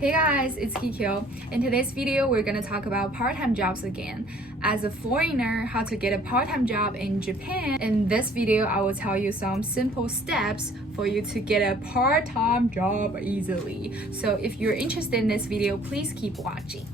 Hey guys, it's Kikyo. In today's video, we're gonna talk about part-time jobs again. As a foreigner, how to get a part-time job in Japan. In this video, I will tell you some simple steps for you to get a part-time job easily. So if you're interested in this video, please keep watching.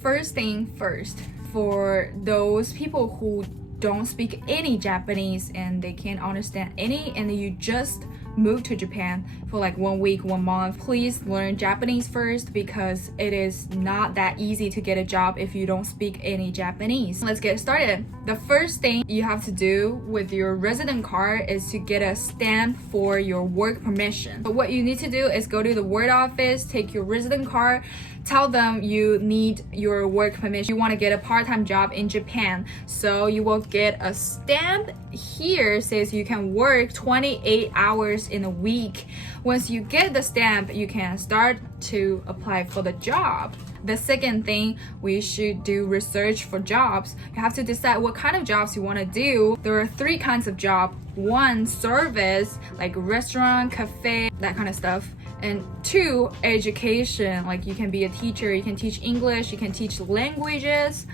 First thing first, for those people who don't speak any Japanese and they can't understand any, and you just moved to Japan for like 1 week, 1 month, please learn Japanese first because it is not that easy to get a job if you don't speak any Japanese. Let's get started. The first thing you have to do with your resident card is to get a stamp for your work permission. But what you need to do is go to the word office, take your resident card, tell them you need your work permission. You want to get a part-time job in Japan. So you will get a stamp here says you can work 28 hours in a week. Once you get the stamp, you can start to apply for the job. The second thing, we should do research for jobs. You have to decide what kind of jobs you want to do. There are 3 kinds of jobs. 1, service, like restaurant, cafe, that kind of stuff. And 2, education, like you can be a teacher, you can teach English, you can teach languages.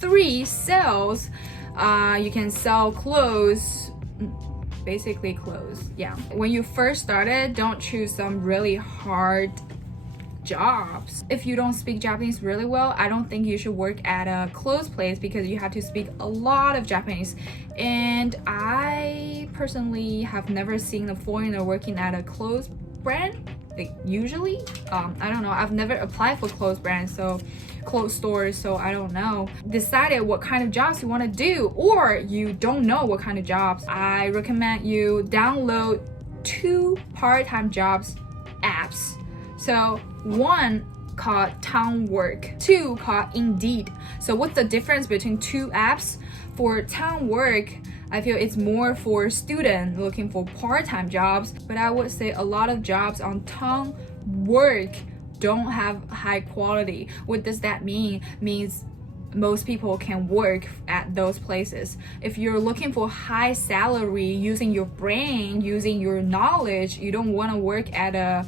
3, sales, you can sell clothes, basically clothes, yeah. When you first started, don't choose some really hard jobs. If you don't speak Japanese really well, I don't think you should work at a clothes place because you have to speak a lot of Japanese. And I personally have never seen a foreigner working at a clothes brand. Like usually, I don't know. I've never applied for clothes brands, so clothes stores, so I don't know. Decided what kind of jobs you want to do, or you don't know what kind of jobs. I recommend you download 2 part-time jobs apps. So 1 called Town Work, 2 called Indeed. So what's the difference between 2 apps? For Town Work, I feel it's more for students looking for part-time jobs, but I would say a lot of jobs on Town Work don't have high quality. What does that mean? Means most people can work at those places. If you're looking for high salary, using your brain, using your knowledge, you don't want to work at a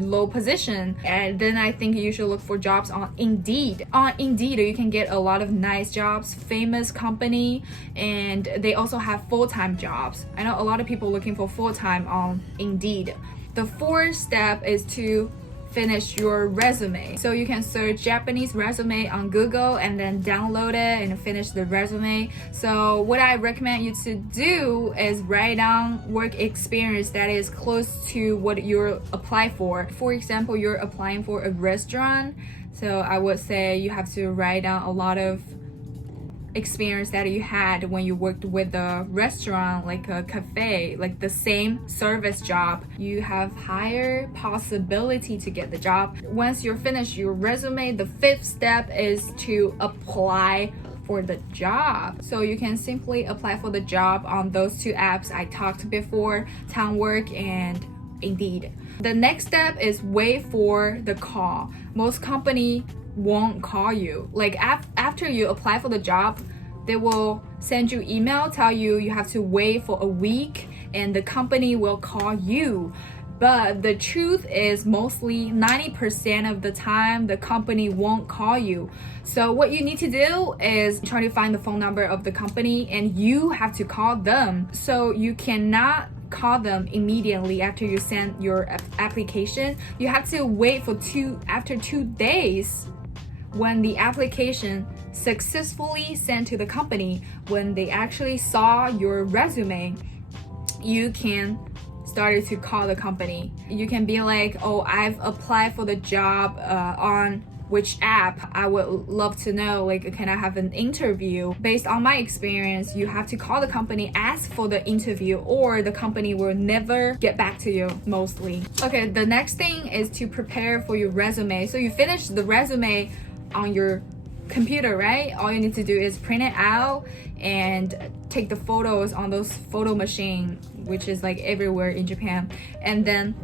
low position, and then I think you should look for jobs on Indeed. On Indeed, you can get a lot of nice jobs, famous company, and they also have full-time jobs. I know a lot of people looking for full-time on Indeed. The 4th step is to finish your resume. So you can search Japanese resume on Google and then download it and finish the resume. So what I recommend you to do is write down work experience that is close to what you're applying for. For example, you're applying for a restaurant. So I would say you have to write down a lot of experience that you had when you worked with a restaurant, like a cafe, like the same service job. You have higher possibility to get the job. Once you're finished your resume, the 5th step is to apply for the job. So you can simply apply for the job on those 2 apps I talked before, Town Work and Indeed. The next step is wait for the call. Most company won't call you. Like after you apply for the job, they will send you email, tell you you have to wait for a week and the company will call you. But the truth is mostly 90% of the time the company won't call you. So what you need to do is try to find the phone number of the company and you have to call them. So you cannot call them immediately after you send your application. You have to wait for after 2 days. When the application successfully sent to the company, when they actually saw your resume, you can start to call the company. You can be like, oh, I've applied for the job on which app. I would love to know, like, can I have an interview? Based on my experience, you have to call the company, ask for the interview, or the company will never get back to you mostly. Okay, the next thing is to prepare for your resume. So you finish the resume on your computer, right? All you need to do is print it out and take the photos on those photo machine, which is like everywhere in Japan, and then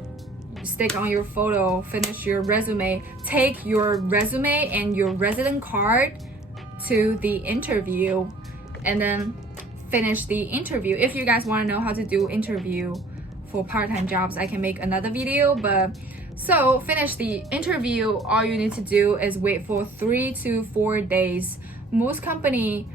stick on your photo, finish your resume, take your resume and your resident card to the interview, and then finish the interview. If you guys want to know how to do interview for part-time jobs, I can make another video. But so finish the interview, all you need to do is wait for 3 to 4 days. Most company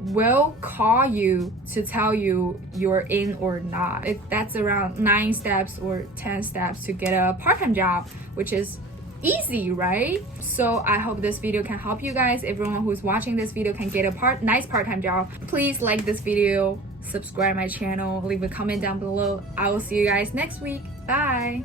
will call you to tell you you're in or not. That's around 9 steps or 10 steps to get a part-time job, which is easy, right? So I hope this video can help you guys. Everyone who's watching this video can get a nice part-time job. Please like this video, subscribe my channel, leave a comment down below. I will see you guys next week. Bye.